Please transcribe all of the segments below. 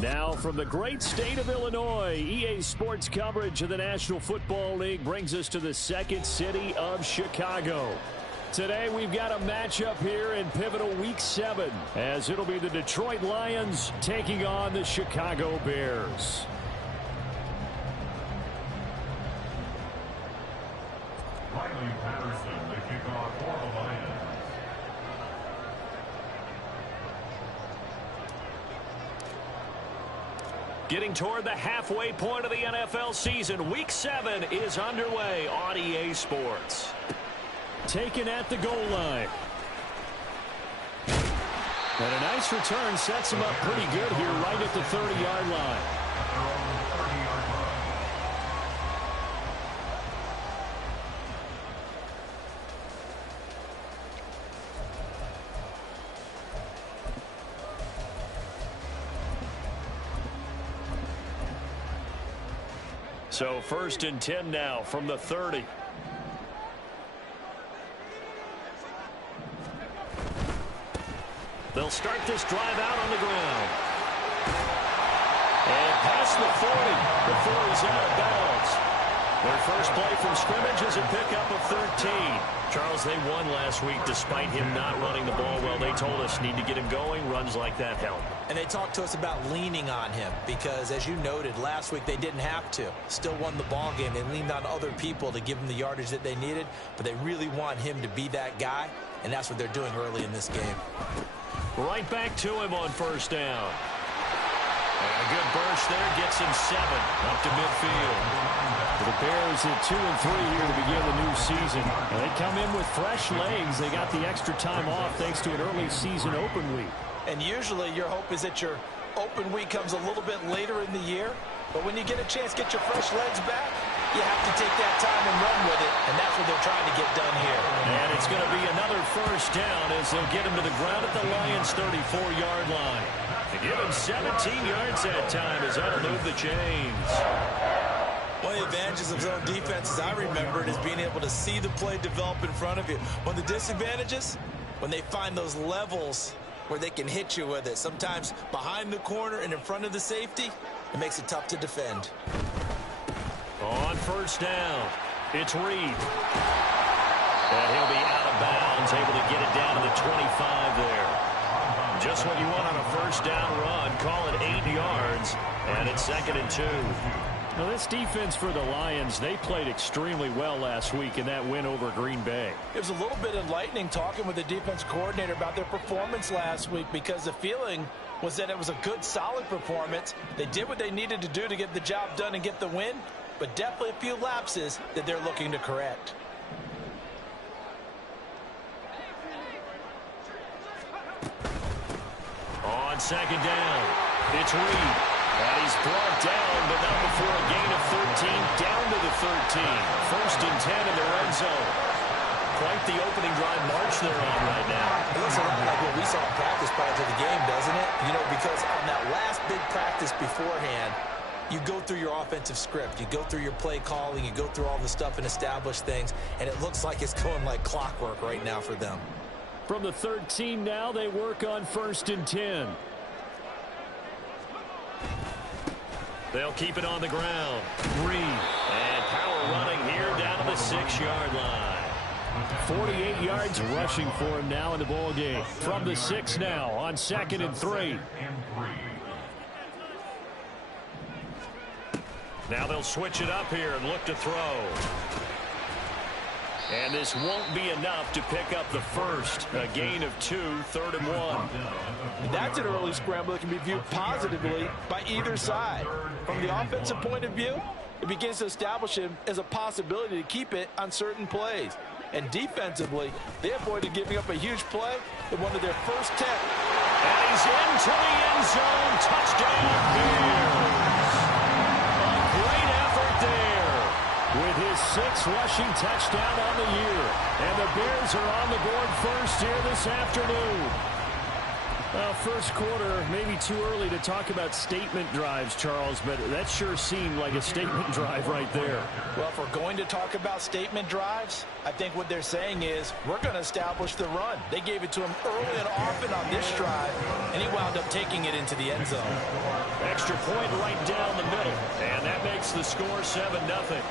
Now from the great state of Illinois, EA Sports coverage of the National Football League brings us to the second city of Chicago. Today we've got a matchup here in pivotal Week 7 as it'll be the Detroit Lions taking on the Chicago Bears. Getting toward the halfway point of the NFL season, Week 7 is underway on EA Sports. Taken at the goal line. And a nice return sets him up pretty good here right at the 30-yard line. So 1st and 10 now from the 30. They'll start this drive out on the ground. And past the 40 before he's out of bounds. Their first play from scrimmage is a pickup of 13. Charles, they won last week despite him not running the ball well. They told us need to get him going. Runs like that help. And they talked to us about leaning on him because, as you noted, last week they didn't have to. Still won the ball game. They leaned on other people to give them the yardage that they needed, but they really want him to be that guy, and that's what they're doing early in this game. Right back to him on 1st down. And a good burst there gets him 7 up to midfield. The Bears at 2-3 here to begin the new season. And they come in with fresh legs. They got the extra time off thanks to an early season open week. And usually your hope is that your open week comes a little bit later in the year. But when you get a chance to get your fresh legs back, you have to take that time and run with it. And that's what they're trying to get done here. And it's going to be another 1st down as they'll get him to the ground at the Lions' 34-yard line. To give him 17 yards that time as that'll move the chains. One of the advantages of zone defense, as I remember it, is being able to see the play develop in front of you. One of the disadvantages, when they find those levels where they can hit you with it. Sometimes behind the corner and in front of the safety, it makes it tough to defend. On 1st down, it's Reed. And he'll be out of bounds, able to get it down to the 25 there. Just what you want on a 1st down run. Call it 8 yards, and it's 2nd and 2. Now, this defense for the Lions, they played extremely well last week in that win over Green Bay. It was a little bit enlightening talking with the defense coordinator about their performance last week because the feeling was that it was a good, solid performance. They did what they needed to do to get the job done and get the win, but definitely a few lapses that they're looking to correct. On 2nd down, it's Reed. And he's brought down, but not before a gain of 13, down to the 13. 1st and 10 in the red zone. Quite the opening drive march they're on right now. It looks a lot like what we saw in practice prior to the game, doesn't it? You know, because on that last big practice beforehand, you go through your offensive script. You go through your play calling. You go through all the stuff and establish things. And it looks like it's going like clockwork right now for them. From the 13 now, they work on 1st and 10. They'll keep it on the ground. Reed. And power running here down to the 6-yard line. 48 yards rushing for him now in the ball game. From the 6 now on 2nd and 3. Now they'll switch it up here and look to throw. And this won't be enough to pick up the first. A gain of 2, 3rd and 1. That's an early scramble that can be viewed positively by either side. From the offensive point of view, it begins to establish him as a possibility to keep it on certain plays. And defensively, they avoided giving up a huge play in one of their first 10. And he's into the end zone. Touchdown, Bears. A great effort there with his 6th rushing touchdown on the year. And the Bears are on the board first here this afternoon. First quarter, maybe too early to talk about statement drives, Charles, but that sure seemed like a statement drive right there. Well, if we're going to talk about statement drives, I think what they're saying is we're going to establish the run. They gave it to him early and often on this drive, and he wound up taking it into the end zone. Extra point right down the middle, and that makes the score 7-0.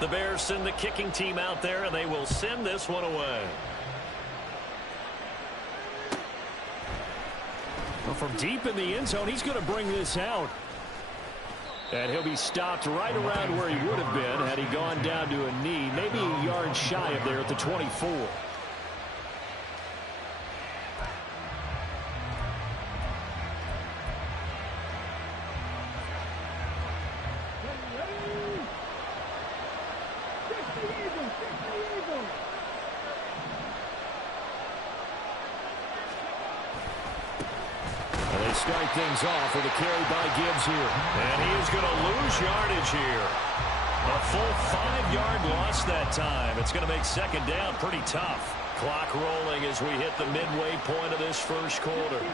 The Bears send the kicking team out there, and they will send this one away. Well, from deep in the end zone, he's going to bring this out. And he'll be stopped right around where he would have been had he gone down to a knee, maybe a yard shy of there at the 24. Start things off with a carry by Gibbs here. And he is going to lose yardage here. A full 5-yard loss that time. It's going to make second down pretty tough. Clock rolling as we hit the midway point of this first quarter.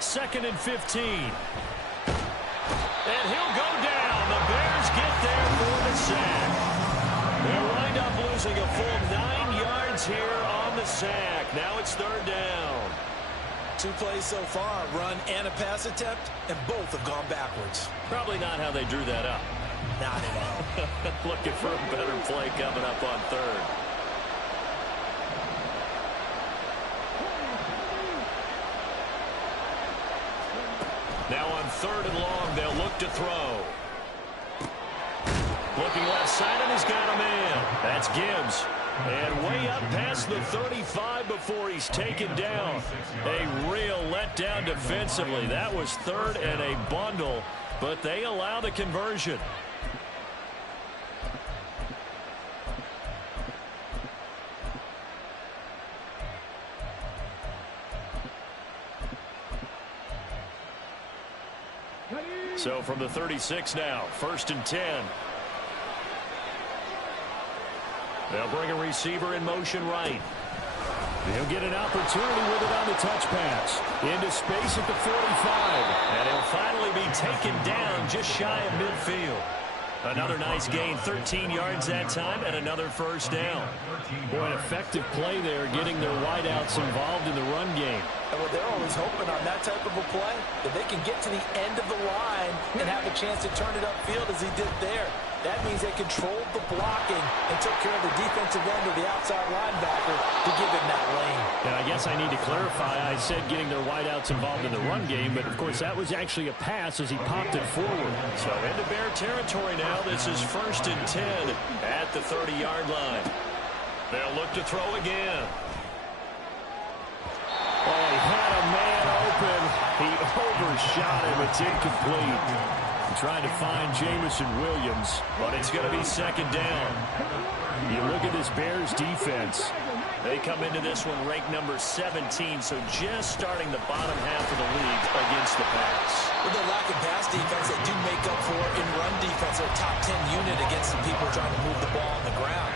Second and 15. And he'll go down. The Bears get there for the sack. They'll wind up losing a full 9 yards here on the sack. Now it's third down. 2 plays so far, run and a pass attempt, and both have gone backwards. Probably not how they drew that up. Not at all. Looking for a better play coming up on third. Now on third and long, they'll look to throw. Looking left side, and he's got a man. That's Gibbs. And way up past the 35 before he's taken down. A real letdown defensively. That was third and a bundle, but they allow the conversion. So from the 36 now, first and 10. They'll bring a receiver in motion right. He'll get an opportunity with it on the touch pass. Into space at the 45. And he'll finally be taken down just shy of midfield. Another nice gain, 13 yards that time, and another first down. Boy, an effective play there, getting their wideouts involved in the run game. And what they're always hoping on that type of a play, that they can get to the end of the line and have a chance to turn it upfield as he did there. That means they controlled the blocking and took care of the defensive end of the outside linebacker to give him that lane. And I guess I need to clarify, I said getting their wideouts involved in the run game, but of course that was actually a pass as he popped it forward. So into Bear territory now. This is first and 10 at the 30-yard line. They'll look to throw again. Oh, he had a man open. He overshot him. It's incomplete. Trying to find Jamison Williams, but it's going to be second down. You look at this Bears defense. They come into this one ranked number 17, so just starting the bottom half of the league against the pass. With the lack of pass defense, they do make up for in run defense. They're a top 10 unit against the people trying to move the ball on the ground.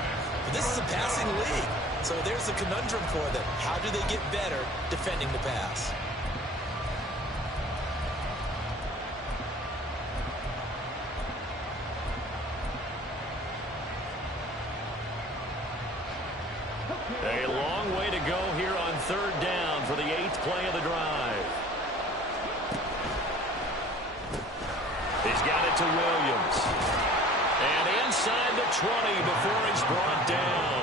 But this is a passing league, so there's a conundrum for them. How do they get better defending the pass? A long way to go here on third down for the 8th play of the drive. He's got it to Williams. And inside the 20 before he's brought down.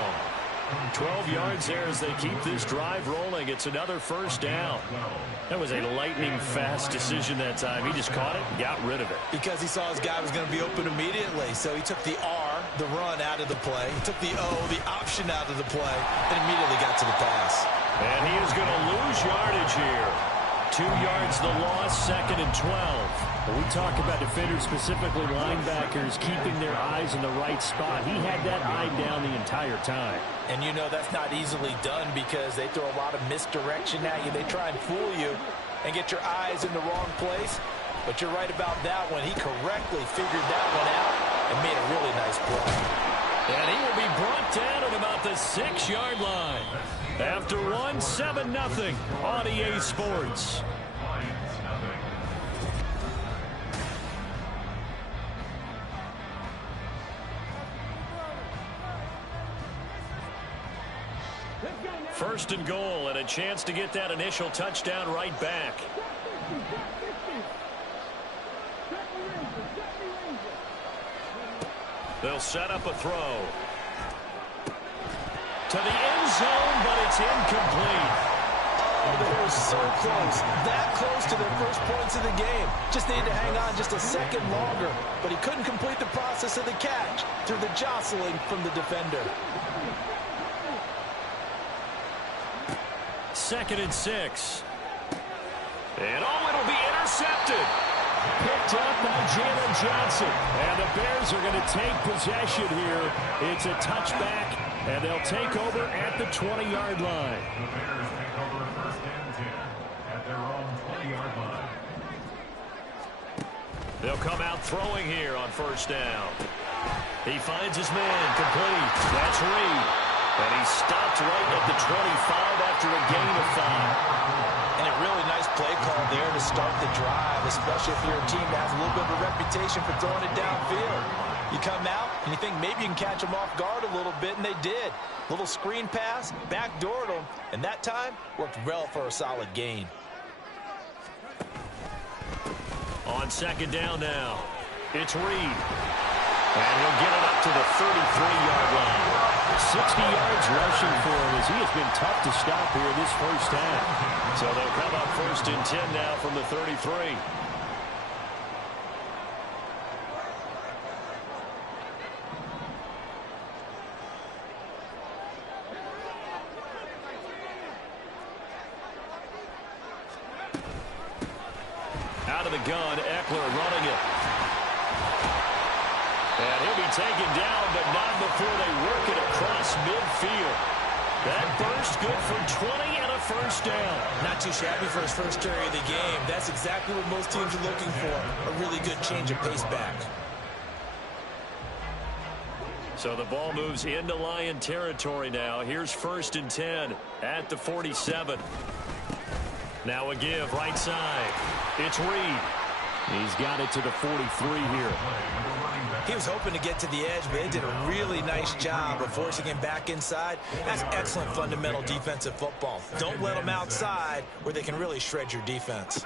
12 yards there as they keep this drive rolling. It's another first down. That was a lightning-fast decision that time. He just caught it and got rid of it. Because he saw his guy was going to be open immediately. So he took the R, the run, out of the play. He took the O, the option, out of the play, and immediately got to the pass. And he is going to lose yardage here. 2 yards the loss, second and 12. We talk about defenders, specifically linebackers, keeping their eyes in the right spot. He had that eye down the entire time. And you know that's not easily done because they throw a lot of misdirection at you. They try and fool you and get your eyes in the wrong place. But you're right about that one. He correctly figured that one out and made a really nice play. And he will be brought down at about the 6-yard line. After 7-0 on EA Sports. First and goal, and a chance to get that initial touchdown right back. They'll set up a throw. To the end zone, but it's incomplete. Oh, they were so close. That close to their first points of the game. Just needed to hang on just a second longer. But he couldn't complete the process of the catch through the jostling from the defender. 2nd and 6. And it'll be intercepted. Picked up by Jalen Johnson. And the Bears are going to take possession here. It's a touchback, and they'll take over at the 20-yard line. The Bears take over 1st and 10 at their own 20-yard line. They'll come out throwing here on 1st down. He finds his man complete. That's Reed. And he stopped right at the 25 after a gain of 5. And a really nice play call there to start the drive, especially if you're a team that has a little bit of a reputation for throwing it downfield. You come out and you think maybe you can catch them off guard a little bit, and they did. Little screen pass, backdoored them, and that time worked well for a solid gain. On 2nd down now, it's Reed. And he'll get it up to the 33-yard line. 60 yards rushing for him as he has been tough to stop here this first half. So they'll come up 1st and 10 now from the 33. Out of the gun, Eckler running it. And he'll be taken down, but not before they work it across midfield. That burst good for 20 and a 1st down. Not too shabby for his first carry of the game. That's exactly what most teams are looking for, a really good change of pace back. So the ball moves into Lion territory now. Here's 1st and 10 at the 47. Now a give right side. It's Reed. He's got it to the 43 here. He was hoping to get to the edge, but they did a really nice job of forcing him back inside. That's excellent fundamental defensive football. Don't let them outside where they can really shred your defense.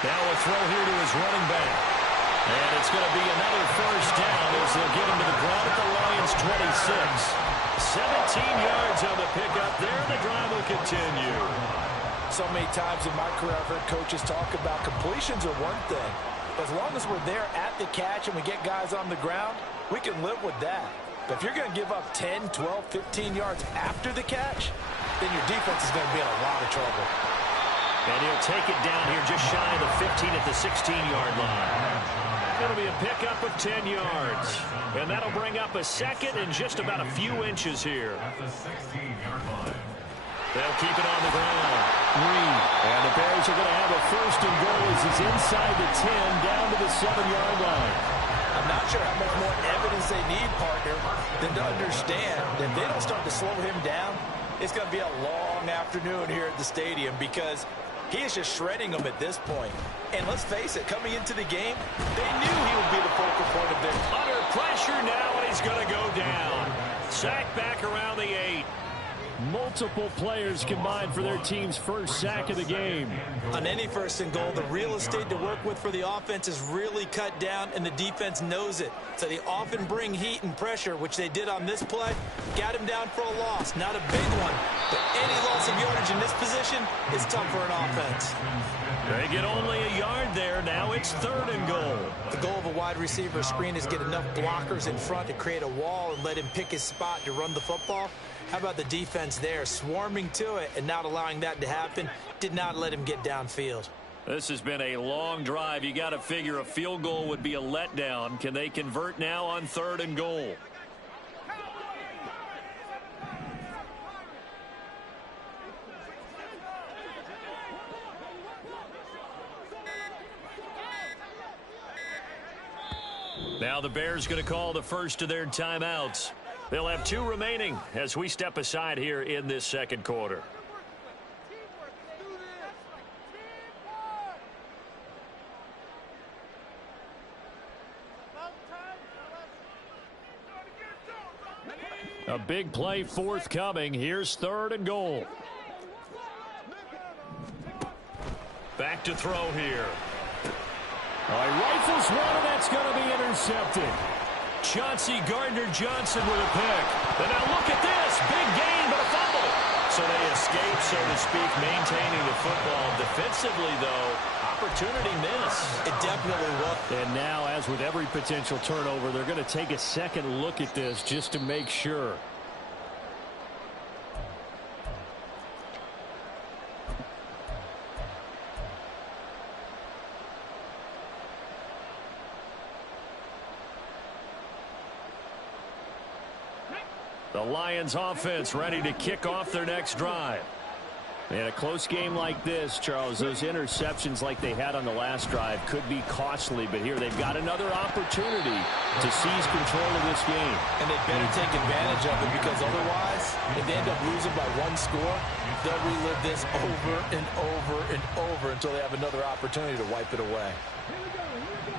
Now a throw here to his running back. And it's going to be another 1st down as they'll get him to the ground at the Lions' 26. 17 yards on the pickup there. The drive will continue. So many times in my career I've heard coaches talk about completions are one thing. But as long as we're there at the catch and we get guys on the ground, we can live with that. But if you're going to give up 10, 12, 15 yards after the catch, then your defense is going to be in a lot of trouble. And he'll take it down here just shy of the 15 at the 16-yard line. It'll be a pickup of 10 yards. And that'll bring up a 2nd and just about a few inches here. At the 16-yard line. They'll keep it on the ground. Reed. And the Bears are going to have a 1st and goal as he's inside the 10 down to the 7-yard line. I'm not sure how much more evidence they need, partner, than to understand that if they don't start to slow him down, it's going to be a long afternoon here at the stadium because he is just shredding them at this point. And let's face it, coming into the game, they knew he would be the focal point of their... Under pressure now, and he's going to go down. Sacked back around the 8. Multiple players combined for their team's first sack of the game. On any 1st and goal, the real estate to work with for the offense is really cut down, and the defense knows it. So they often bring heat and pressure, which they did on this play. Got him down for a loss, not a big one. But any loss of yardage in this position is tough for an offense. They get only a yard there. Now it's 3rd and goal. The goal of a wide receiver screen is get enough blockers in front to create a wall and let him pick his spot to run the football. How about the defense there, swarming to it and not allowing that to happen? Did not let him get downfield. This has been a long drive. You got to figure a field goal would be a letdown. Can they convert now on 3rd and goal? Now the Bears going to call the first of their timeouts. They'll have 2 remaining as we step aside here in this second quarter. A big play forthcoming. Here's 3rd and goal. Back to throw here. He rifles one, and that's going to be intercepted. Chauncey Gardner-Johnson with a pick. And now look at this. Big gain, but a fumble. So they escape, so to speak, maintaining the football. Defensively, though, opportunity miss. It definitely was. And now, as with every potential turnover, they're going to take a second look at this just to make sure. The Lions offense ready to kick off their next drive. In a close game like this, Charles, those interceptions like they had on the last drive could be costly, but here they've got another opportunity to seize control of this game. And they better take advantage of it, because otherwise, if they end up losing by 1 score, they'll relive this over and over and over until they have another opportunity to wipe it away.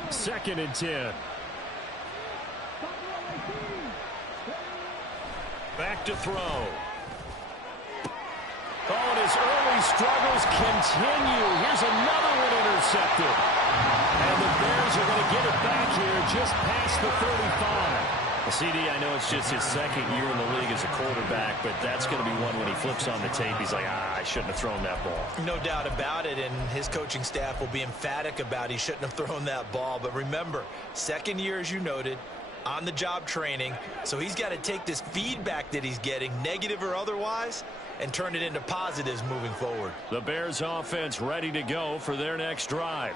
2nd and 10. Back to throw. And his early struggles continue. Here's another one intercepted. And the Bears are going to get it back here just past the 35. CD, I know it's just his 2nd year in the league as a quarterback, but that's going to be one when he flips on the tape. He's like, I shouldn't have thrown that ball. No doubt about it, and his coaching staff will be emphatic about he shouldn't have thrown that ball. But remember, 2nd year, as you noted, on-the-job training, so he's got to take this feedback that he's getting, negative or otherwise, and turn it into positives moving forward. The Bears offense ready to go for their next drive.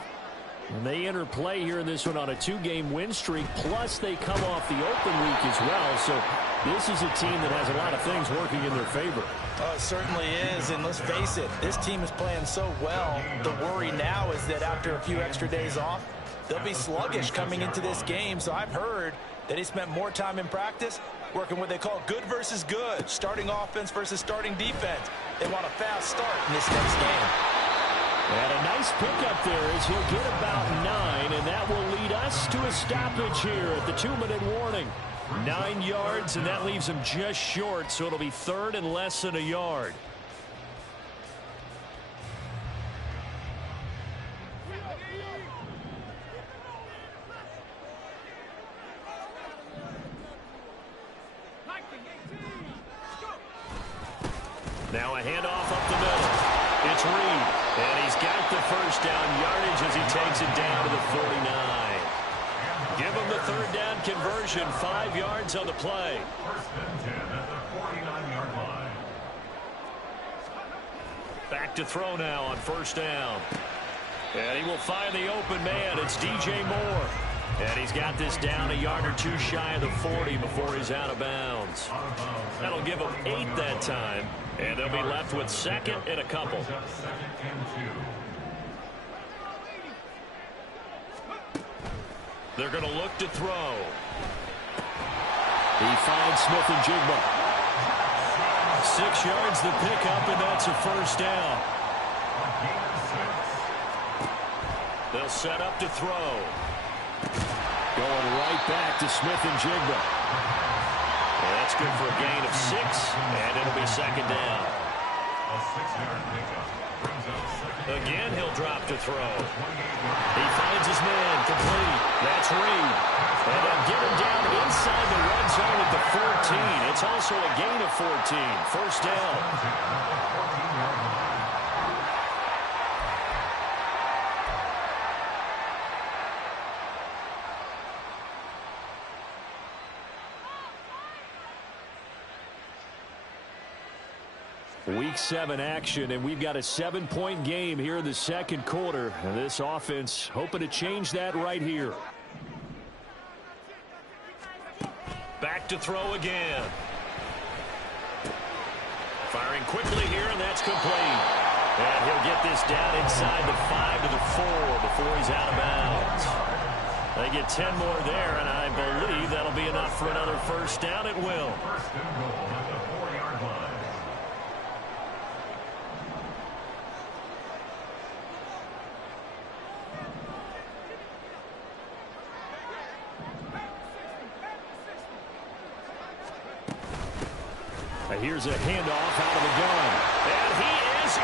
And they enter play here in this one on a 2-game win streak, plus they come off the open week as well, so this is a team that has a lot of things working in their favor. Oh, it certainly is, and let's face it, this team is playing so well. The worry now is that after a few extra days off, they'll be sluggish coming into this game, so I've heard that he spent more time in practice working what they call good versus good, starting offense versus starting defense. They want a fast start in this next game. And a nice pickup there as he'll get about 9, and that will lead us to a stoppage here at the 2-minute warning. 9 yards, and that leaves him just short, so it'll be 3rd and less than a yard. Now a handoff up the middle. It's Reed, and he's got the first down yardage as he takes it down to the 49. Give him the 3rd down conversion, 5 yards on the play. 1st and 10 at the 49-yard line. Back to throw now on 1st down. And he will find the open man. It's DJ Moore. And he's got this down a yard or 2 shy of the 40 before he's out of bounds. That'll give him 8 that time. And they'll be left with 2nd and a couple. 2nd and 2. They're going to look to throw. He finds Smith and Jigba. 6 yards the pickup, and that's a 1st down. They'll set up to throw. Going right back to Smith and Jigba. And that's good for a gain of 6, and it'll be 2nd down. A 6-yard pickup brings up 2nd. Again, he'll drop to throw. He finds his man, complete. That's Reed. And they'll get him down inside the red zone at the 14. It's also a gain of 14. 1st down. Week 7 action, and we've got a 7-point game here in the second quarter. And this offense hoping to change that right here. Back to throw again. Firing quickly here, and that's complete. And he'll get this down inside the 5 to the 4 before he's out of bounds. They get 10 more there, and I believe that'll be enough for another first down. It will. First and goal at the 4-yard line. Here's a handoff out of the gun. And he is in.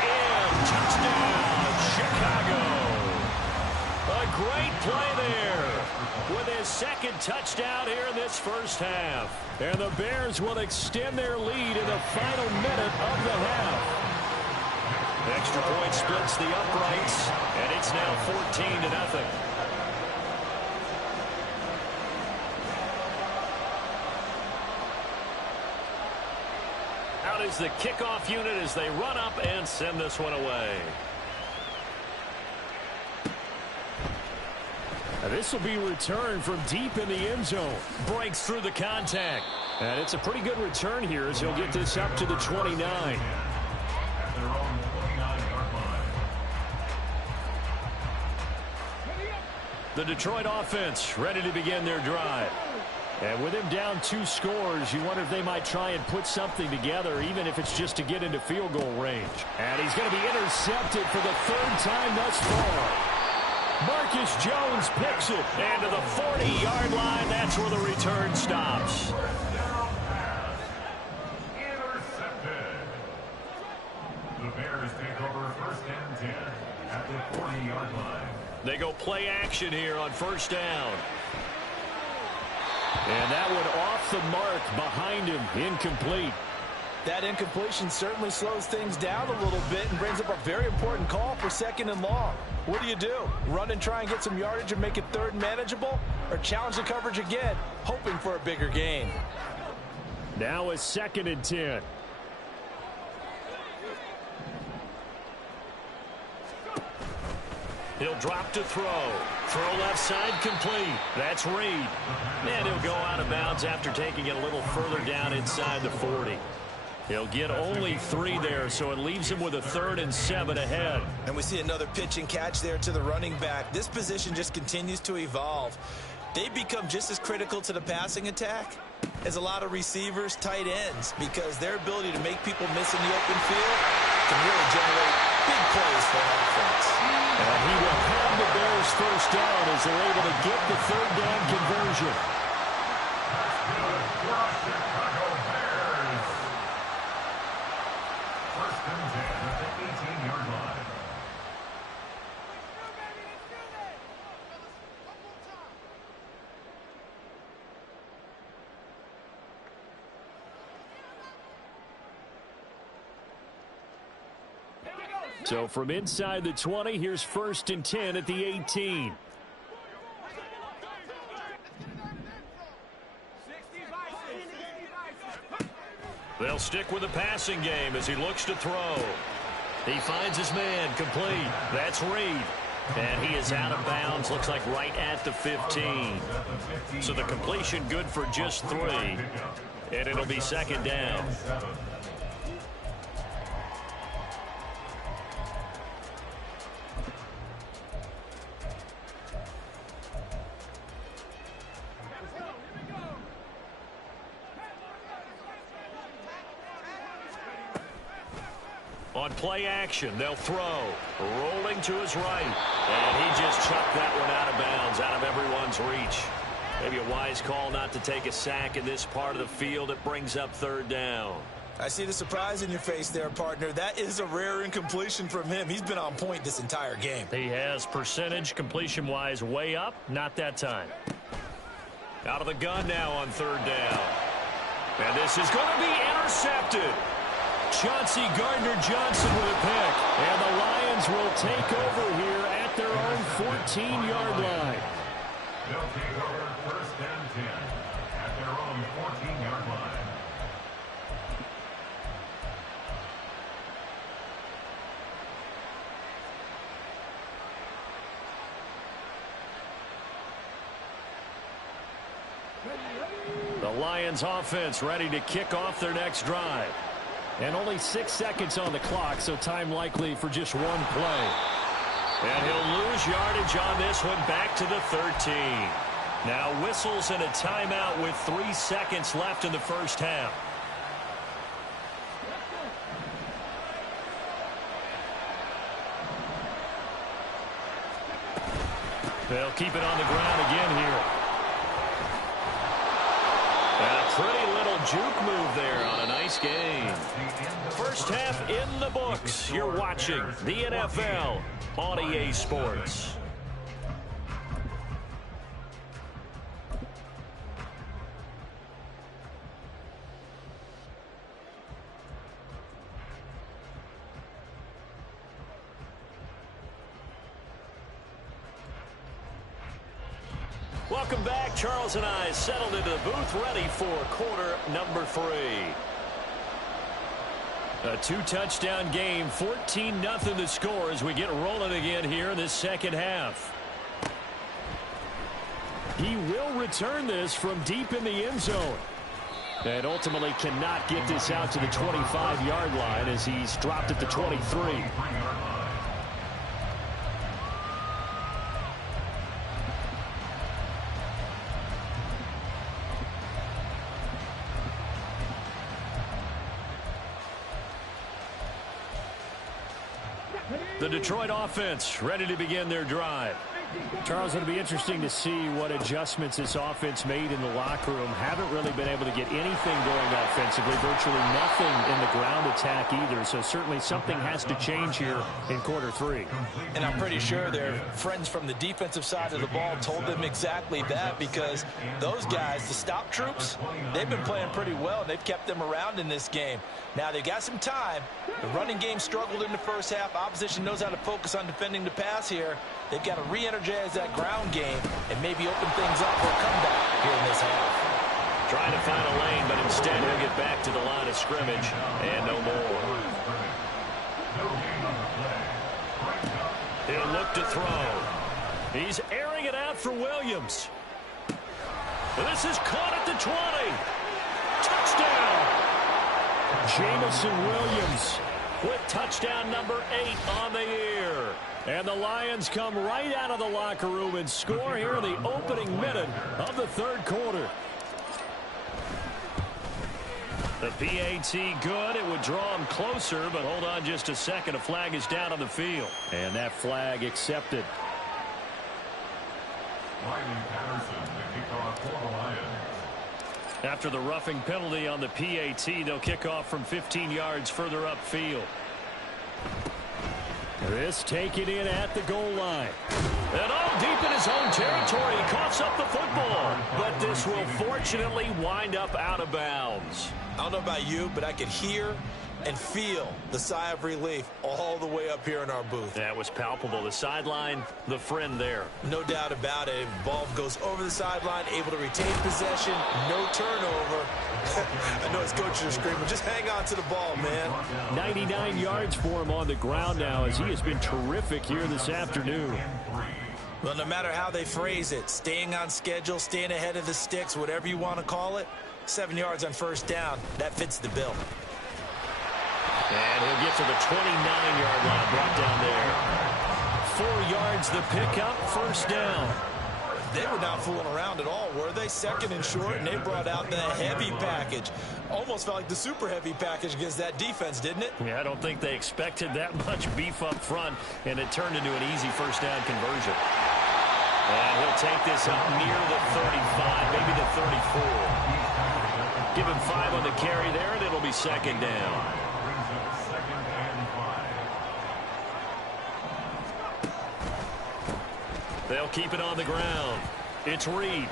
Touchdown, Chicago. A great play there with his second touchdown here in this first half. And the Bears will extend their lead in the final minute of the half. Extra point splits the uprights, and it's now 14-0. Out is the kickoff unit as they run up and send this one away. This will be returned from deep in the end zone. Breaks through the contact. And it's a pretty good return here as he'll get this up to the 29. At their own 29-yard line. The Detroit offense ready to begin their drive. And with him down 2 scores, you wonder if they might try and put something together, even if it's just to get into field goal range. And he's going to be intercepted for the 3rd time thus far. Marcus Jones picks it. And to the 40-yard line, that's where the return stops. Intercepted. The Bears take over 1st and 10 at the 40-yard line. They go play action here on 1st down. And that one off the mark behind him, incomplete. That incompletion certainly slows things down a little bit and brings up a very important call for 2nd and long. What do? Run and try and get some yardage and make it 3rd manageable? Or challenge the coverage again, hoping for a bigger gain? Now a 2nd and 10. He'll drop to throw. Throw left side complete. That's Reed. And he'll go out of bounds after taking it a little further down inside the 40. He'll get only 3 there, so it leaves him with a 3rd and 7 ahead. And we see another pitch and catch there to the running back. This position just continues to evolve. They become just as critical to the passing attack as a lot of receivers, tight ends, because their ability to make people miss in the open field can really generate big plays for an offense. And he will have the Bears first down as they're able to get the 3rd down conversion. That's good for the Chicago Bears. 1st and 10 at the 18-yard line. So from inside the 20, here's 1st and 10 at the 18. They'll stick with the passing game as he looks to throw. He finds his man complete. That's Reed. And he is out of bounds, looks like right at the 15. So the completion good for just 3. And it'll be 2nd down. On play action, they'll throw. Rolling to his right. And he just chucked that one out of bounds, out of everyone's reach. Maybe a wise call not to take a sack in this part of the field. It brings up 3rd down. I see the surprise in your face there, partner. That is a rare incompletion from him. He's been on point this entire game. He has percentage completion-wise way up. Not that time. Out of the gun now on 3rd down. And this is going to be intercepted. Chauncey Gardner-Johnson with a pick. And the Lions will take over here at their own 14-yard line. They'll take over 1st and 10 at their own 14-yard line. Lions offense ready to kick off their next drive. And only 6 seconds on the clock, so time likely for just one play. And he'll lose yardage on this one, back to the 13. Now whistles and a timeout with 3 seconds left in the first half. They'll keep it on the ground again here. And a pretty little juke move there on a nice game. First half in the books. You're watching the NFL on EA Sports. Welcome back. Charles and I settled into the booth, ready for quarter number 3. A 2-touchdown game, 14-0 the score as we get rolling again here in this second half. He will return this from deep in the end zone. And ultimately cannot get this out to the 25-yard line as he's dropped at the 23. The Detroit offense ready to begin their drive. Charles, it'll be interesting to see what adjustments this offense made in the locker room. Haven't really been able to get anything going offensively, virtually nothing in the ground attack either. So certainly something has to change here in quarter 3. And I'm pretty sure their friends from the defensive side of the ball told them exactly that, because those guys, the stop troops, they've been playing pretty well, and they've kept them around in this game. Now, they've got some time. The running game struggled in the first half. Opposition knows how to focus on defending the pass here. They've got to re-energize that ground game and maybe open things up for a comeback here in this half. Trying to find a lane, but instead he'll get back to the line of scrimmage and no more. He'll look to throw. He's airing it out for Williams. This is caught at the 20. Touchdown! Jamison Williams with touchdown number 8 on the year. And the Lions come right out of the locker room and score here in the opening minute of the third quarter. The PAT good. It would draw him closer, but hold on just a second. A flag is down on the field. And that flag accepted. After the roughing penalty on the PAT, they'll kick off from 15 yards further upfield. This taken in at the goal line. And all deep in his own territory, he coughs up the football. But this will fortunately wind up out of bounds. I don't know about you, but I could hear and feel the sigh of relief all the way up here in our booth. That was palpable. The sideline, the friend there. No doubt about it. Ball goes over the sideline, able to retain possession, no turnover. I know his coaches are screaming, just hang on to the ball, man. 99 yards for him on the ground now as he has been terrific here this afternoon. Well, no matter how they phrase it, staying on schedule, staying ahead of the sticks, whatever you want to call it, 7 yards on first down, that fits the bill. And he'll get to the 29-yard line, brought down there. 4 yards the pickup, first down. They were not fooling around at all, were they? Second and short, and they brought out the heavy package. Almost felt like the super heavy package against that defense, didn't it? Yeah, I don't think they expected that much beef up front, and it turned into an easy first down conversion. And he'll take this up near the 35, maybe the 34. Give him 5 on the carry there, and it'll be second down. They'll keep it on the ground. It's Reed. And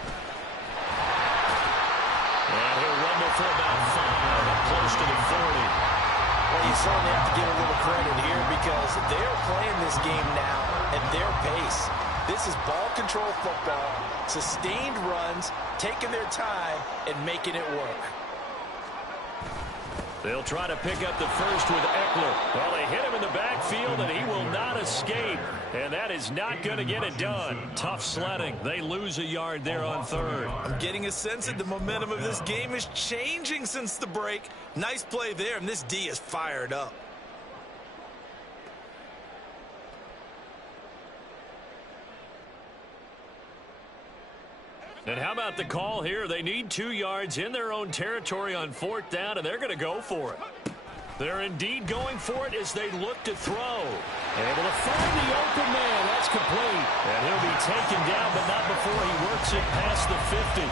he'll rumble for about 5, up close to the 40. Well, you certainly have to give a little credit here because they're playing this game now at their pace. This is ball control football, sustained runs, taking their time, and making it work. They'll try to pick up the first with Eckler. Well, they hit him in the backfield, and he will not escape. And that is not going to get it done. Tough sledding. They lose a yard there on third. I'm getting a sense that the momentum of this game is changing since the break. Nice play there, and this D is fired up. And how about the call here? They need 2 yards in their own territory on 4th down, and they're going to go for it. They're indeed going for it as they look to throw. Able to find the open man. That's complete. And he'll be taken down, but not before he works it past the 50.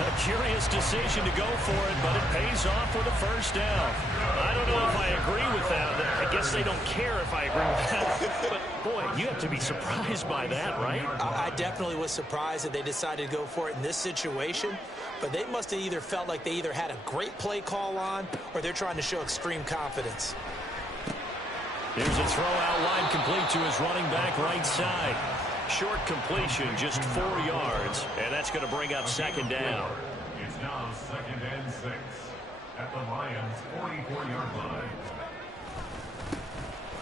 A curious decision to go for it, but it pays off with a first down. I don't know if I agree with that. I guess they don't care if I agree with that. But, boy, you have to be surprised by that, right? I definitely was surprised that they decided to go for it in this situation. But they must have either felt like they either had a great play call on or they're trying to show extreme confidence. Here's a throw out line complete to his running back right side. Short completion, just 4 yards, and that's going to bring up 2nd down. It's now 2nd and 6 at the Lions' 44-yard line.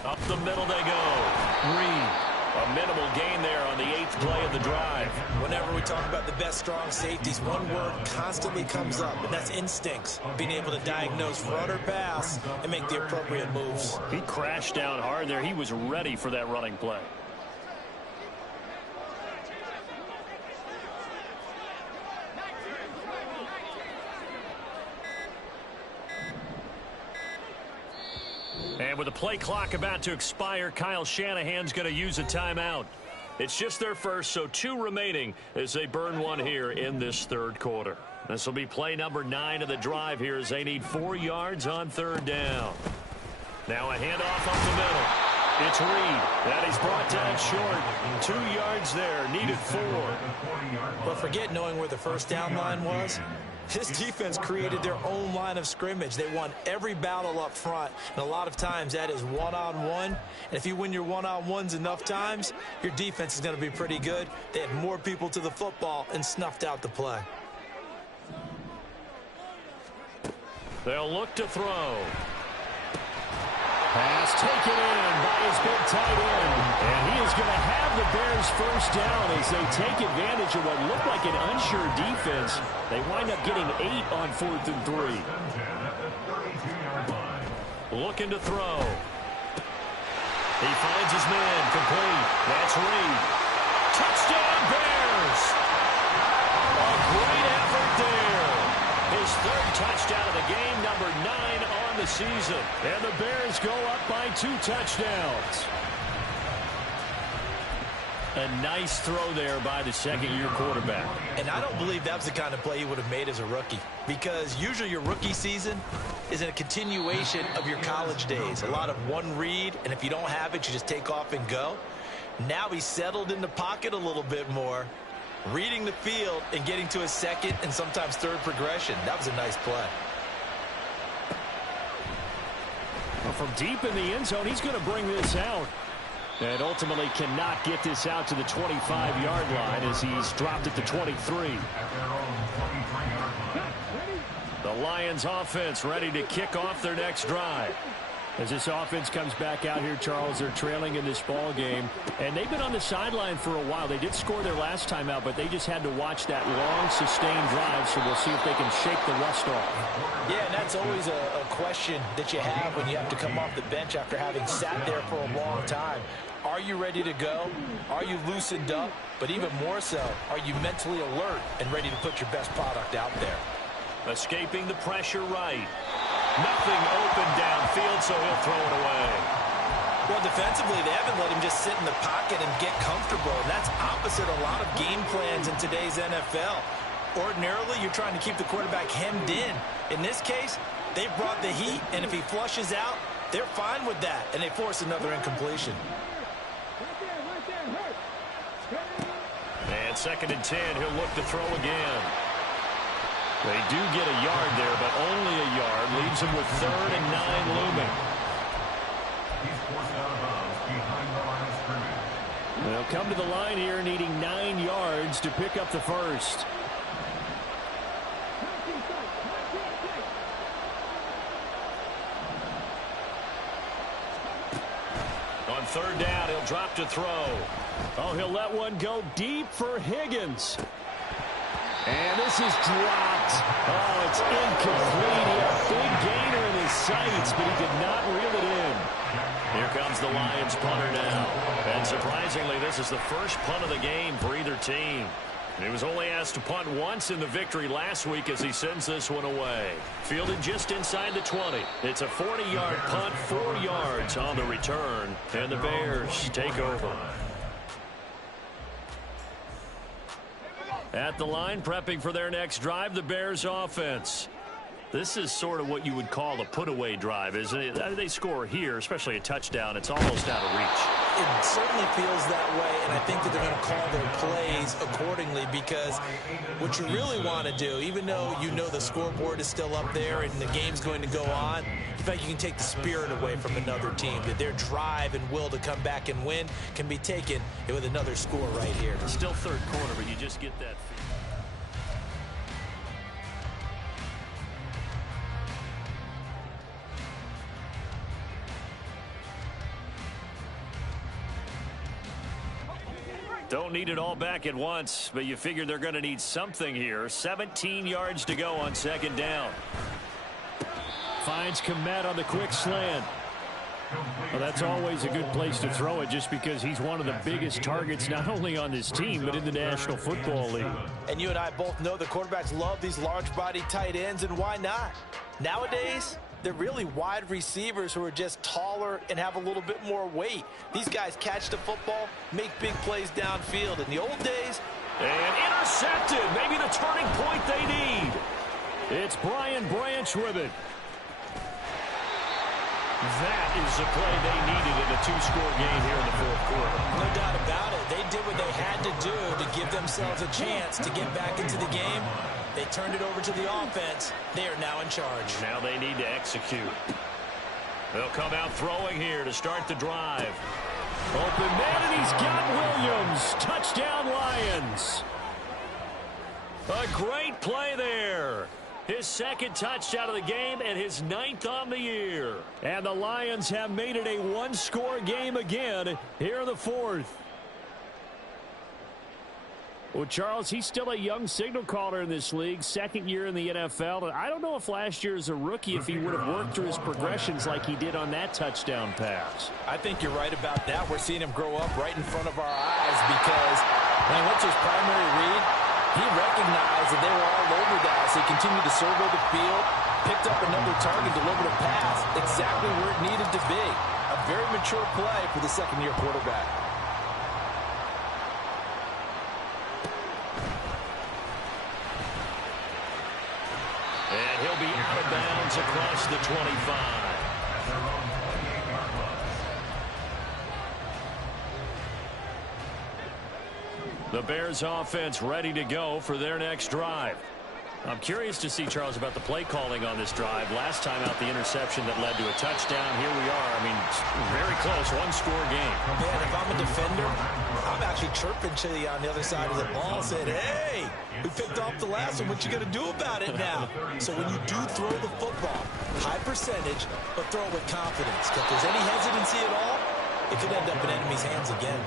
Up the middle they go. Reed. A minimal gain there on the 8th play of the drive. Whenever we talk about the best strong safeties, one word constantly comes up, and that's instincts. Being able to diagnose run or pass and make the appropriate moves. He crashed down hard there. He was ready for that running play. And with the play clock about to expire, Kyle Shanahan's going to use a timeout. It's just their first, so 2 remaining as they burn one here in this 3rd quarter. This will be play number 9 of the drive here as they need 4 yards on 3rd down. Now a handoff up the middle. It's Reed. That he's brought down short. 2 yards there, needed 4. But forget knowing where the first down line was. This defense created their own line of scrimmage. They won every battle up front, and a lot of times that is one-on-one. And if you win your one-on-ones enough times, your defense is going to be pretty good. They had more people to the football and snuffed out the play. They'll look to throw. Pass taken in by his big tight end. And he is going to have the Bears first down as they take advantage of what looked like an unsure defense. They wind up getting 8 on 4th and 3. Looking to throw. He finds his man complete. That's Reed. Touchdown Bears! A great effort there. His 3rd touchdown of the game, number 9 on the season. And the Bears go up by 2 touchdowns. A nice throw there by the 2nd-year quarterback. And I don't believe that was the kind of play he would have made as a rookie, because usually your rookie season is a continuation of your college days. A lot of one read, and if you don't have it, you just take off and go. Now he's settled in the pocket a little bit more, reading the field and getting to his 2nd and sometimes 3rd progression. That was a nice play. Well, from deep in the end zone, he's going to bring this out. And ultimately cannot get this out to the 25-yard line as he's dropped at the 23. The Lions offense ready to kick off their next drive. As this offense comes back out here, Charles, they're trailing in this ball game. And they've been on the sideline for a while. They did score their last time out, but they just had to watch that long, sustained drive. So we'll see if they can shake the rust off. Yeah, and that's always a question that you have when you have to come off the bench after having sat there for a long time. Are you ready to go? Are you loosened up? But even more so, are you mentally alert and ready to put your best product out there? Escaping the pressure right. Nothing open downfield, so he'll throw it away. Well, defensively, they haven't let him just sit in the pocket and get comfortable, and that's opposite a lot of game plans in today's NFL. Ordinarily, you're trying to keep the quarterback hemmed in. In this case, they brought the heat, and if he flushes out, they're fine with that, and they force another incompletion. And 2nd and 10, he'll look to throw again. They do get a yard there, but only a yard. Leaves him with 3rd and 9 looming. He's forced out of bounds behind the line of scrimmage. They'll come to the line here needing 9 yards to pick up the first. third down, he'll drop to throw. Oh, he'll let one go deep for Higgins. And this is dropped. Oh, it's incomplete. He had a big gainer in his sights, but he did not reel it in. Here comes the Lions punter now. And surprisingly, this is the first punt of the game for either team. He was only asked to punt once in the victory last week as he sends this one away. Fielded just inside the 20. It's a 40-yard punt, 4 yards on the return. And the Bears take over. At the line, prepping for their next drive, the Bears offense. This is sort of what you would call a put-away drive, isn't it? They score here, especially a touchdown. It's almost out of reach. It certainly feels that way, and I think that they're going to call their plays accordingly because what you really want to do, even though you know the scoreboard is still up there and the game's going to go on, in fact, you can take the spirit away from another team, that their drive and will to come back and win can be taken with another score right here. Still third quarter, but you just get that feel. Don't need it all back at once, but you figure they're going to need something here. 17 yards to go on second down. Finds Kmet on the quick slant. Well, that's always a good place to throw it just because he's one of the biggest targets not only on this team but in the National Football League. And you and I both know the quarterbacks love these large-body tight ends, and why not? Nowadays, they're really wide receivers who are just taller and have a little bit more weight. These guys catch the football, make big plays downfield. In the old days, and intercepted. Maybe the turning point they need. It's Brian Branch with it. That is the play they needed in a two-score game here in the fourth quarter. No doubt about it. They did what they had to do to give themselves a chance to get back into the game. They turned it over to the offense. They are now in charge. Now they need to execute. They'll come out throwing here to start the drive. Open man, and he's got Williams. Touchdown, Lions. A great play there. His second touchdown of the game and his 9th on the year. And the Lions have made it a one-score game again here in the fourth. Well, Charles, he's still a young signal caller in this league, second year in the NFL. And I don't know if last year as a rookie if he would have worked through his progressions like he did on that touchdown pass. I think you're right about that. We're seeing him grow up right in front of our eyes because when he went to his primary read, he recognized that they were all over that. So he continued to survey the field, picked up another target, delivered a pass exactly where it needed to be. A very mature play for the second-year quarterback. And he'll be out of bounds across the 25. The Bears offense ready to go for their next drive. I'm curious to see, Charles, about the play calling on this drive. Last time out, the interception that led to a touchdown. Here we are. I mean, very close, one-score game. Man, if I'm a defender, I'm actually chirping to you on the other side of the ball, saying, hey, we picked off the last one. What you going to do about it now? So when you do throw the football, high percentage, but throw it with confidence. If there's any hesitancy at all, it could end up in enemy's hands again.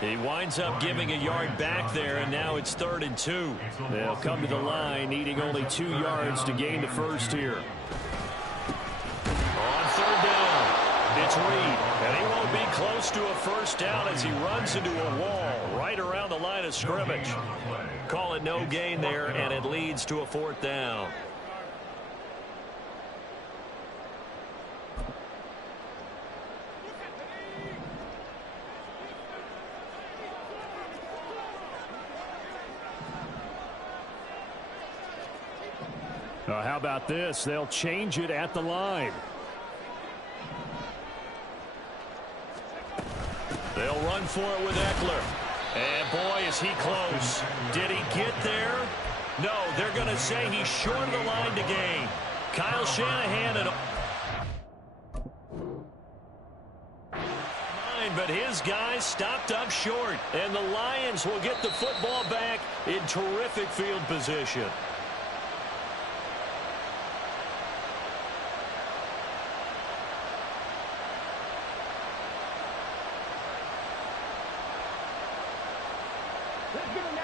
He winds up giving a yard back there, and now it's 3rd and 2. They'll come to the line, needing only 2 yards to gain the first here. On 3rd down, it's Reed, and he won't be close to a first down as he runs into a wall right around the line of scrimmage. Call it no gain there, and it leads to a 4th down. How about this? They'll change it at the line. They'll run for it with Eckler. And boy, is he close. Did he get there? No, they're going to say he's short of the line to gain. Kyle Shanahan and but his guys stopped up short. And the Lions will get the football back in terrific field position.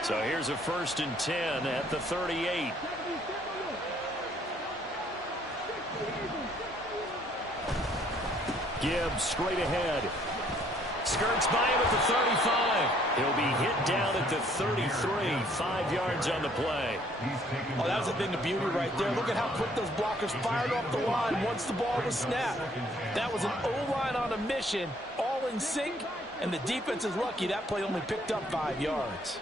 So here's a 1st and 10 at the 38. Gibbs straight ahead. Skirts by him at the 35. He'll be hit down at the 33. 5 yards on the play. Oh, that was a thing of beauty right there. Look at how quick those blockers fired off the line once the ball was snapped. That was an O-line on a mission, all in sync, and the defense is lucky that play only picked up 5 yards.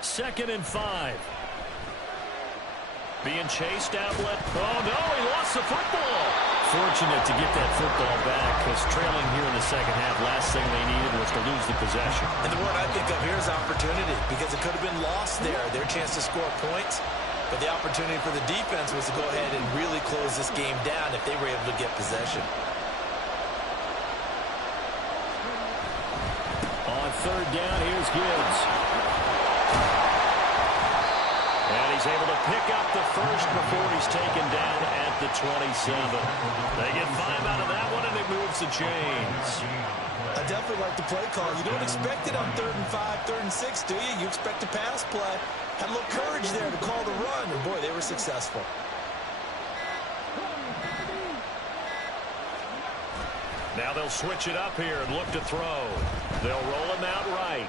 2nd and 5. Being chased outlet. Oh, no, he lost the football. Fortunate to get that football back because trailing here in the second half, last thing they needed was to lose the possession. And the word I think of here is opportunity because it could have been lost there, their chance to score points. But the opportunity for the defense was to go ahead and really close this game down if they were able to get possession. On 3rd down, here's Gibbs. And he's able to pick up the first before he's taken down at the 27. They get 5 out of that one, and it moves the chains. I definitely like the play call. You don't expect it on 3rd and 5, 3rd and 6, do you? You expect a pass play. Had a little courage there to call the run, and boy, they were successful. Now they'll switch it up here and look to throw. They'll roll him out right.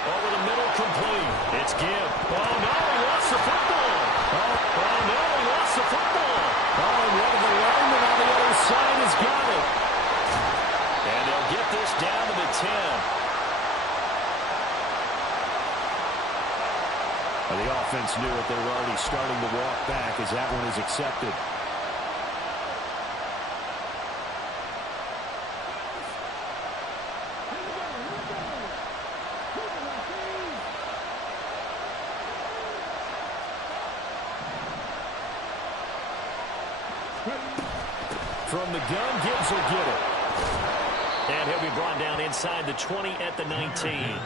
Over the middle, complete. It's Gibb. Oh, no, he lost the football. Oh, no, he lost the football. Oh, and one of the linemen on the other side has got it. And they'll get this down to the 10. The offense knew it. They were already starting to walk back as that one is accepted. From the gun, Gibbs will get it. And he'll be brought down inside the 20 at the 19.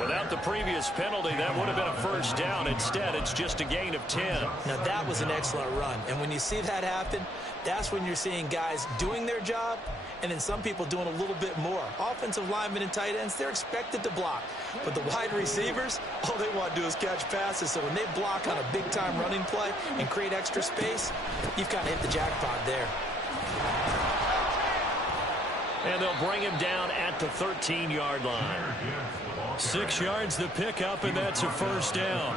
Without the previous penalty, that would have been a 1st down. Instead, it's just a gain of 10. Now, that was an excellent run. And when you see that happen, that's when you're seeing guys doing their job and then some people doing a little bit more. Offensive linemen and tight ends, they're expected to block. But the wide receivers, all they want to do is catch passes. So when they block on a big-time running play and create extra space, you've kind of hit the jackpot there. And they'll bring him down at the 13-yard line. 6 yards the pickup, and that's a 1st down.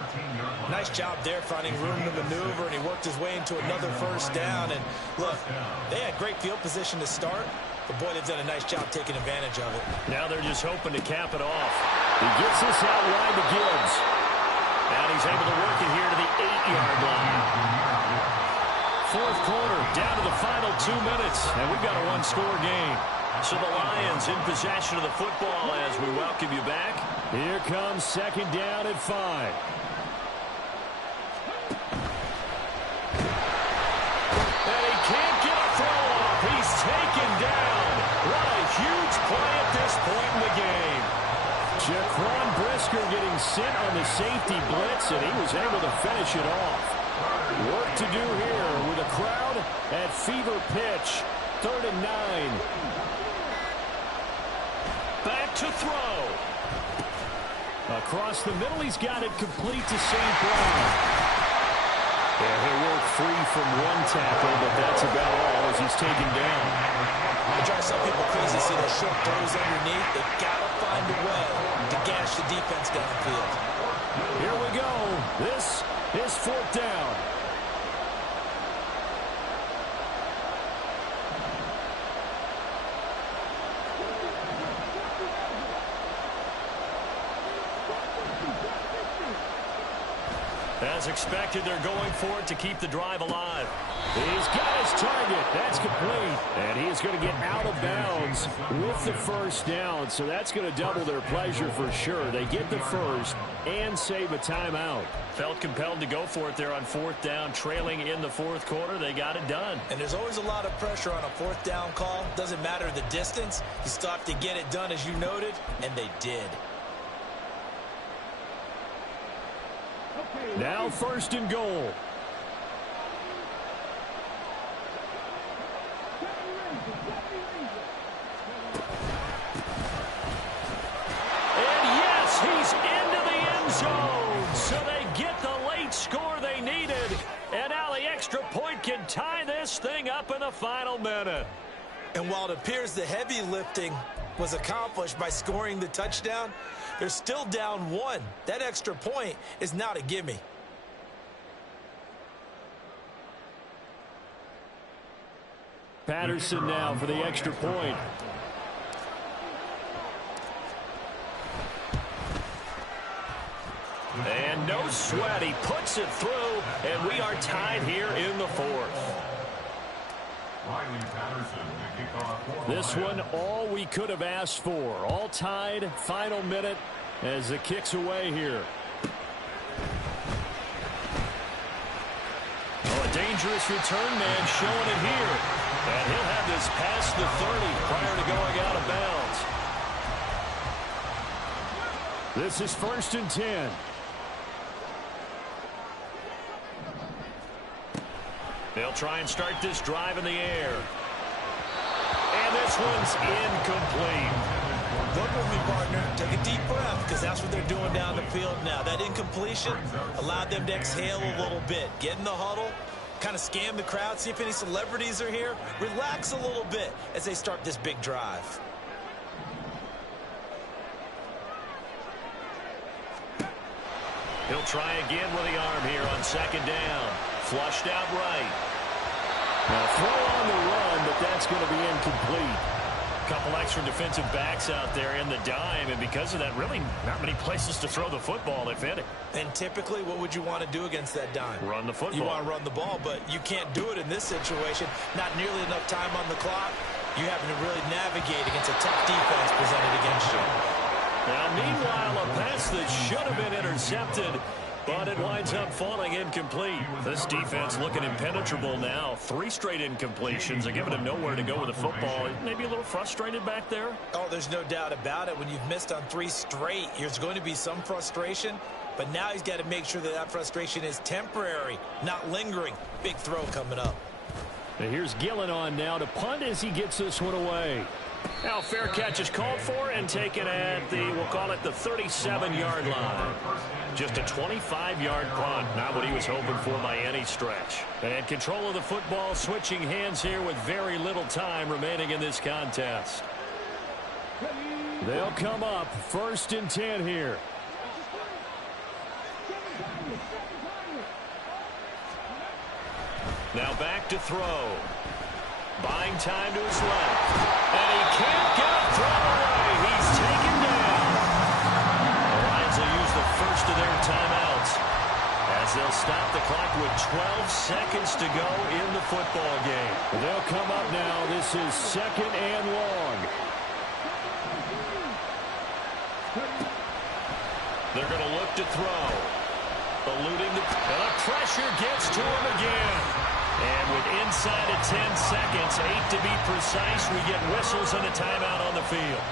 Nice job there finding room to maneuver, and he worked his way into another 1st down. And look, they had great field position to start, but boy, they've done a nice job taking advantage of it. Now they're just hoping to cap it off. He gets this out wide to Gibbs. And he's able to work it here to the 8-yard line. 4th quarter, down to the final 2 minutes, and we've got a 1-score game. So the Lions in possession of the football as we welcome you back. Here comes 2nd down at 5. And he can't get a throw off. He's taken down. What a huge play at this point in the game. Jaquan Brisker getting sent on the safety blitz, and he was able to finish it off. Work to do here with a crowd at fever pitch. 3rd and 9. Back to throw. Across the middle, he's got it complete to St. Brown. Yeah, he'll work free from one tackle, but that's about all as he's taken down. It drives some people crazy to see those short throws underneath. They got to find a way to gash the defense downfield. Here we go. This is 4th down. As expected, they're going for it to keep the drive alive. He's got his target. That's complete. And he's going to get out of bounds with the 1st down. So that's going to double their pleasure for sure. They get the 1st and save a timeout. Felt compelled to go for it there on 4th down, trailing in the 4th quarter. They got it done. And there's always a lot of pressure on a 4th down call. Doesn't matter the distance. You still have to get it done, as you noted, and they did. Now 1st and goal. tie this thing up in the final minute. And while it appears the heavy lifting was accomplished by scoring the touchdown, they're still down 1. That extra point is not a gimme. Patterson now for the extra point. And no sweat. He puts it through, and we are tied here in the 4th. This one, all we could have asked for. All tied, final minute as the kick's away here. Oh, a dangerous return man showing it here. And he'll have this past the 30 prior to going out of bounds. This is 1st and 10. They'll try and start this drive in the air. And this one's incomplete. Look with me, partner. Take a deep breath, because that's what they're doing down the field now. That incompletion allowed them to exhale a little bit. Get in the huddle, kind of scan the crowd, see if any celebrities are here. Relax a little bit as they start this big drive. He'll try again with the arm here on 2nd down. Flushed out right. Now throw on the run, but that's going to be incomplete. Couple extra defensive backs out there in the dime, and because of that, really not many places to throw the football, if any. And typically, what would you want to do against that dime? Run the football. You want to run the ball, but you can't do it in this situation. Not nearly enough time on the clock. You're having to really navigate against a tough defense presented against you. Now, meanwhile, a pass that should have been intercepted, but it winds up falling incomplete. This defense looking impenetrable now. 3 straight incompletions. They're giving him nowhere to go with the football. Maybe a little frustrated back there. Oh, there's no doubt about it. When you've missed on 3 straight, there's going to be some frustration. But now he's got to make sure that that frustration is temporary, not lingering. Big throw coming up. And here's Gillen on now to punt as he gets this one away. Now, fair catch is called for and taken at the, we'll call it the 37-yard line. Just a 25-yard punt. Not what he was hoping for by any stretch. And control of the football switching hands here with very little time remaining in this contest. They'll come up 1st and 10 here. Now back to throw. Buying time to his left. And he can't get a throw away. He's taken down. The Lions will use the first of their timeouts as they'll stop the clock with 12 seconds to go in the football game. They'll come up now. This is 2nd and long. They're going to look to throw. Eluding the pressure gets to him again. And with inside of 10 seconds, 8 to be precise, we get whistles and a timeout on the field.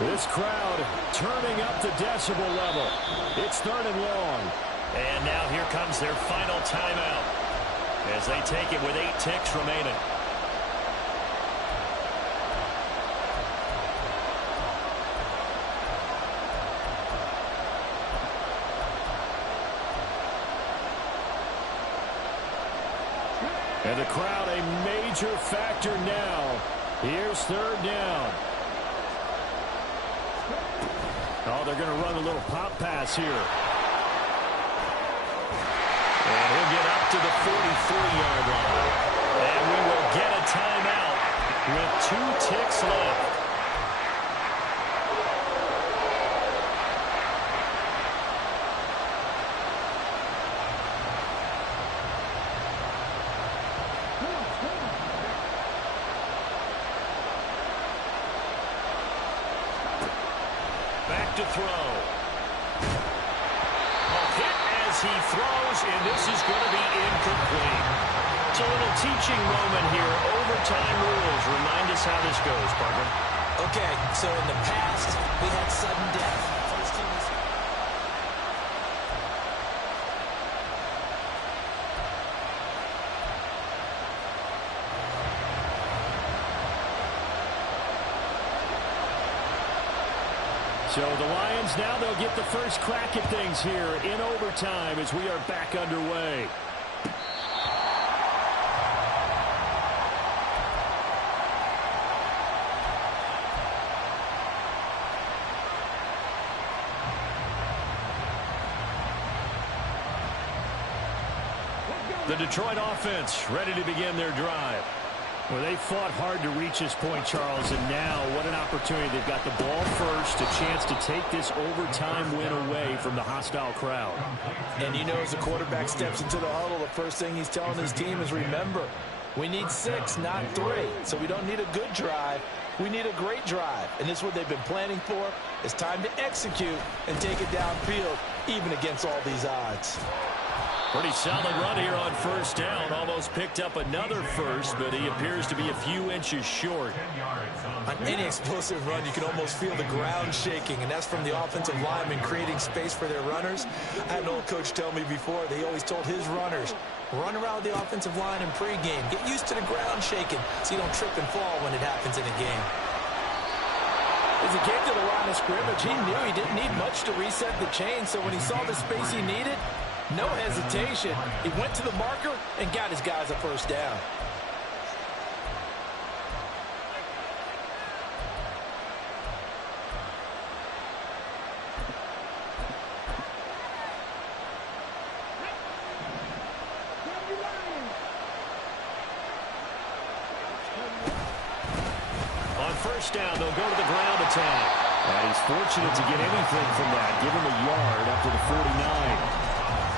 This crowd turning up the decibel level. It's 3rd and long. And now here comes their final timeout as they take it with 8 ticks remaining. And the crowd a major factor now. Here's 3rd down. Oh, they're going to run a little pop pass here. And he'll get up to the 43-yard line. And we will get a timeout with 2 ticks left. To throw. A hit as he throws, and this is going to be incomplete. It's a little teaching moment here. Overtime rules. Remind us how this goes, partner. Okay, so in the past, we had sudden death. First team is... So the Lions now, they'll get the first crack at things here in overtime as we are back underway. The Detroit offense ready to begin their drive. Well, they fought hard to reach this point, Charles, and now what an opportunity. They've got the ball first, a chance to take this overtime win away from the hostile crowd. And you know, as the quarterback steps into the huddle, the first thing he's telling his team is, remember, we need 6, not 3. So we don't need a good drive. We need a great drive. And this is what they've been planning for. It's time to execute and take it downfield, even against all these odds. Pretty solid run here on first down. Almost picked up another first, but he appears to be a few inches short. On any explosive run, you can almost feel the ground shaking, and that's from the offensive linemen creating space for their runners. I had an old coach tell me before, they always told his runners, run around the offensive line in pregame. Get used to the ground shaking so you don't trip and fall when it happens in a game. As he came to the line of scrimmage, he knew he didn't need much to reset the chain, so when he saw the space he needed, no hesitation. He went to the marker and got his guys a first down. On first down, they'll go to the ground attack. And he's fortunate to get anything from that. Give him a yard up to the 49.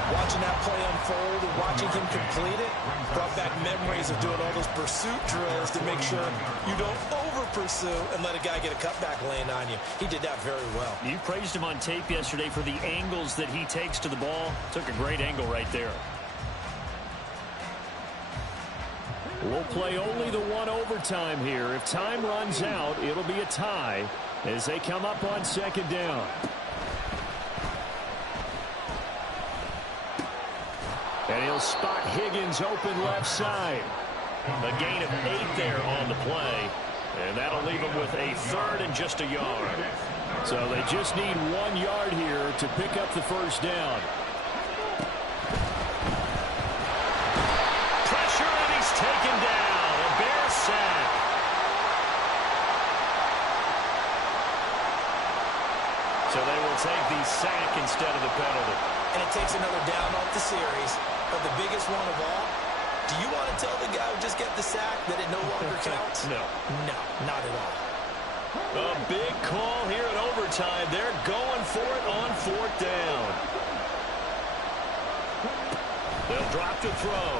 Watching that play unfold and watching him complete it brought back memories of doing all those pursuit drills to make sure you don't over-pursue and let a guy get a cutback lane on you. He did that very well. You praised him on tape yesterday for the angles that he takes to the ball. Took a great angle right there. We'll play only the one overtime here. If time runs out, it'll be a tie as they come up on second down. And he'll spot Higgins open left side. A gain of 8 there on the play. And that'll leave him with a third and just a yard. So they just need 1 yard here to pick up the first down. Pressure, and he's taken down. A Bear sack. So they will take the sack instead of the penalty. And it takes another down off the series. But the biggest one of all, do you want to tell the guy who just got the sack that it no longer counts? No. No, not at all. A big call here in overtime. They're going for it on 4th down. They'll drop to throw.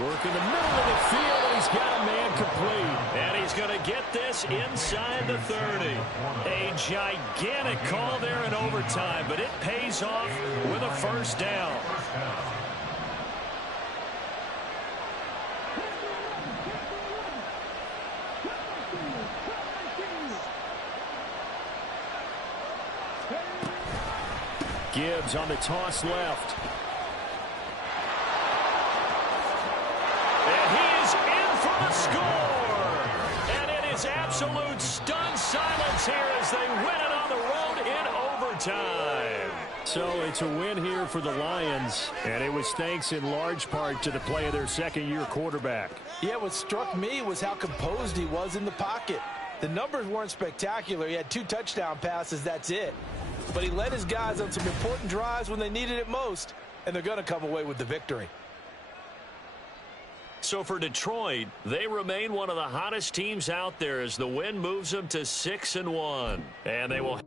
Work in the middle of the field, and he's got a man complete. And he's going to get this inside the 30. A gigantic call there in overtime, but it pays off with a first down. Gibbs on the toss left. And he is in for the score. And it is absolute stunned silence here as they win it on the road in overtime. So it's a win here for the Lions, and it was thanks in large part to the play of their second-year quarterback. Yeah, what struck me was how composed he was in the pocket. The numbers weren't spectacular. He had 2 touchdown passes, that's it. But he led his guys on some important drives when they needed it most, and they're going to come away with the victory. So for Detroit, they remain one of the hottest teams out there as the win moves them to 6-1. And they will